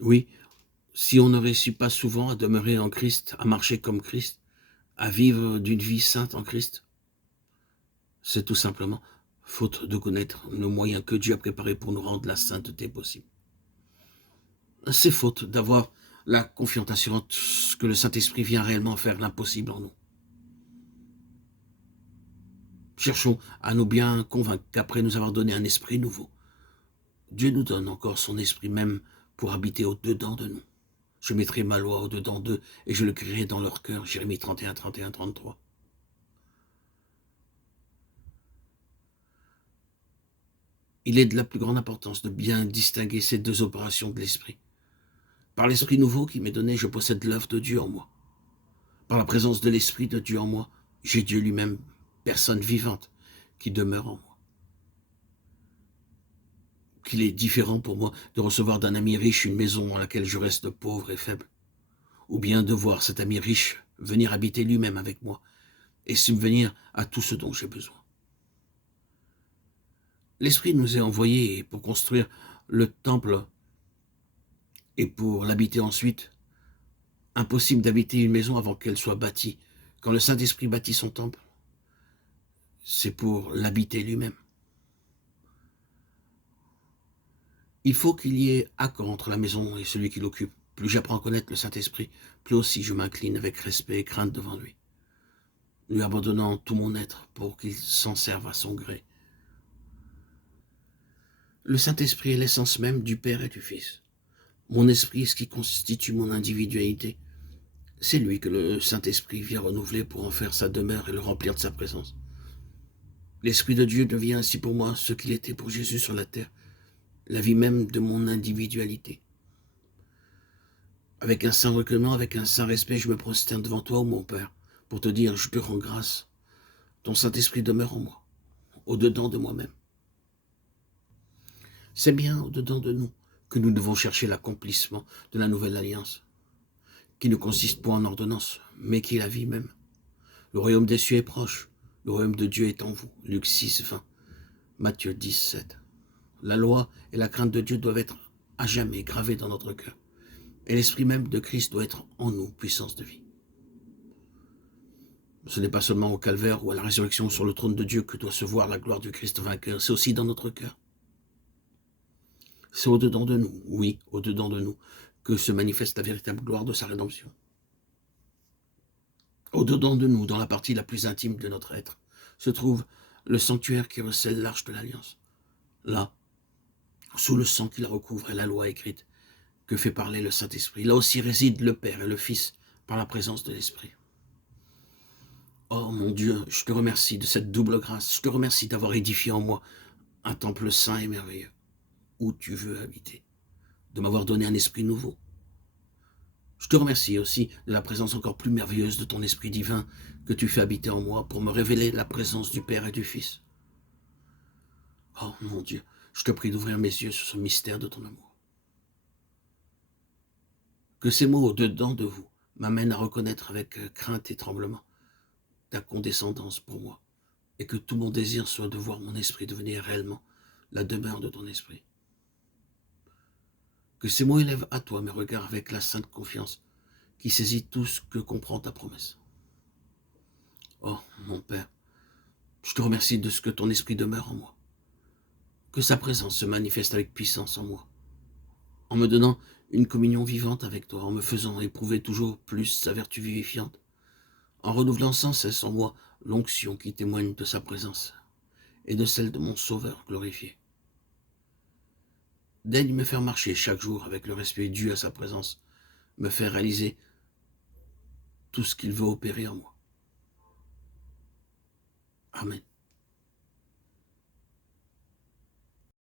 Oui, si on ne réussit pas souvent à demeurer en Christ, à marcher comme Christ, à vivre d'une vie sainte en Christ, c'est tout simplement faute de connaître le moyen que Dieu a préparé pour nous rendre la sainteté possible. C'est faute d'avoir la confiance assurante que le Saint-Esprit vient réellement faire l'impossible en nous. Cherchons à nous bien convaincre qu'après nous avoir donné un esprit nouveau, Dieu nous donne encore son esprit même pour habiter au-dedans de nous. Je mettrai ma loi au-dedans d'eux et je le créerai dans leur cœur. Jérémie 31, 31, 33. Il est de la plus grande importance de bien distinguer ces deux opérations de l'esprit. Par l'esprit nouveau qui m'est donné, je possède l'œuvre de Dieu en moi. Par la présence de l'esprit de Dieu en moi, j'ai Dieu lui-même, personne vivante, qui demeure en moi. Qu'il est différent pour moi de recevoir d'un ami riche une maison dans laquelle je reste pauvre et faible, ou bien de voir cet ami riche venir habiter lui-même avec moi et subvenir à tout ce dont j'ai besoin. L'Esprit nous est envoyé pour construire le temple et pour l'habiter ensuite. Impossible d'habiter une maison avant qu'elle soit bâtie. Quand le Saint-Esprit bâtit son temple, c'est pour l'habiter lui-même. Il faut qu'il y ait accord entre la maison et celui qui l'occupe. Plus j'apprends à connaître le Saint-Esprit, plus aussi je m'incline avec respect et crainte devant lui, lui abandonnant tout mon être pour qu'il s'en serve à son gré. Le Saint-Esprit est l'essence même du Père et du Fils. Mon esprit est ce qui constitue mon individualité. C'est lui que le Saint-Esprit vient renouveler pour en faire sa demeure et le remplir de sa présence. L'Esprit de Dieu devient ainsi pour moi ce qu'il était pour Jésus sur la terre, la vie même de mon individualité. Avec un saint recueillement, avec un saint respect, je me prosterne devant toi, ô mon Père, pour te dire, je te rends grâce. Ton Saint-Esprit demeure en moi, au-dedans de moi-même. C'est bien au-dedans de nous que nous devons chercher l'accomplissement de la nouvelle alliance, qui ne consiste pas en ordonnance, mais qui est la vie même. Le royaume des cieux est proche, le royaume de Dieu est en vous. Luc 6, 20, Matthieu 10, 7. La loi et la crainte de Dieu doivent être à jamais gravées dans notre cœur. Et l'esprit même de Christ doit être en nous, puissance de vie. Ce n'est pas seulement au calvaire ou à la résurrection sur le trône de Dieu que doit se voir la gloire du Christ vainqueur, c'est aussi dans notre cœur. C'est au-dedans de nous, oui, au-dedans de nous, que se manifeste la véritable gloire de sa rédemption. Au-dedans de nous, dans la partie la plus intime de notre être, se trouve le sanctuaire qui recèle l'arche de l'Alliance. Là, sous le sang qui la recouvre et la loi écrite, que fait parler le Saint-Esprit, là aussi réside le Père et le Fils par la présence de l'Esprit. Oh mon Dieu, je te remercie de cette double grâce, je te remercie d'avoir édifié en moi un temple saint et merveilleux, où tu veux habiter, de m'avoir donné un esprit nouveau. Je te remercie aussi de la présence encore plus merveilleuse de ton esprit divin que tu fais habiter en moi pour me révéler la présence du Père et du Fils. Oh mon Dieu, je te prie d'ouvrir mes yeux sur ce mystère de ton amour. Que ces mots au-dedans de vous m'amènent à reconnaître avec crainte et tremblement ta condescendance pour moi, et que tout mon désir soit de voir mon esprit devenir réellement la demeure de ton esprit. Que ces mots élèvent à toi mes regards avec la sainte confiance qui saisit tout ce que comprend ta promesse. Oh, mon Père, je te remercie de ce que ton esprit demeure en moi, que sa présence se manifeste avec puissance en moi, en me donnant une communion vivante avec toi, en me faisant éprouver toujours plus sa vertu vivifiante, en renouvelant sans cesse en moi l'onction qui témoigne de sa présence et de celle de mon Sauveur glorifié. Daigne me faire marcher chaque jour avec le respect dû à sa présence, me faire réaliser tout ce qu'il veut opérer en moi. Amen.